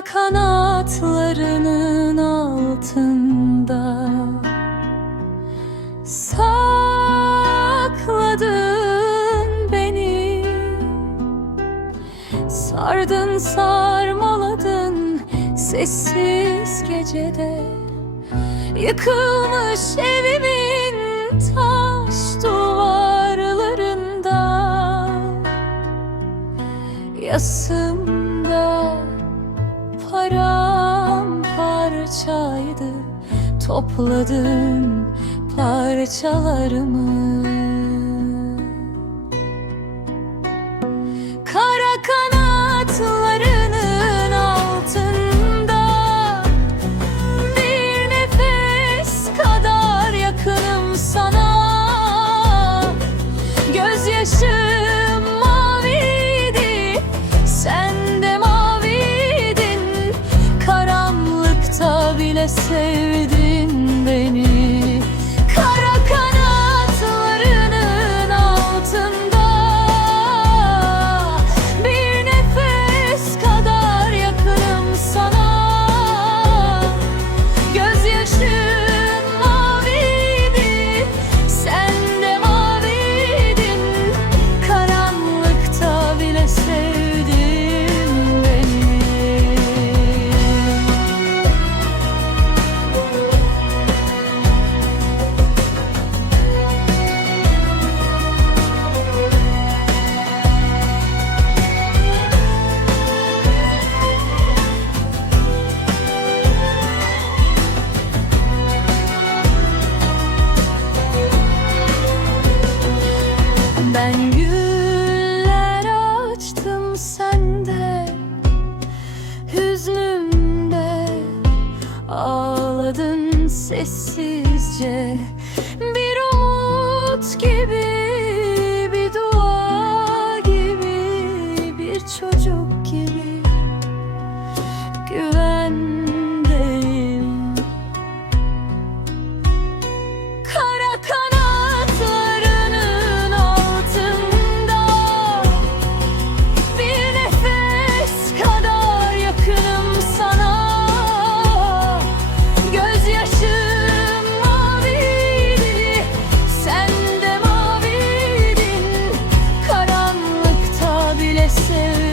kara kanatlarının altında Sakladın beni. Sardın sarmaladın sessiz gecede. Yıkılmış evimin taş duvarlarında. Yasımda parçaydı. Topladım parçalarımı. sevdin beni. Ağladın sessizce Bir umut gibi. esquecer.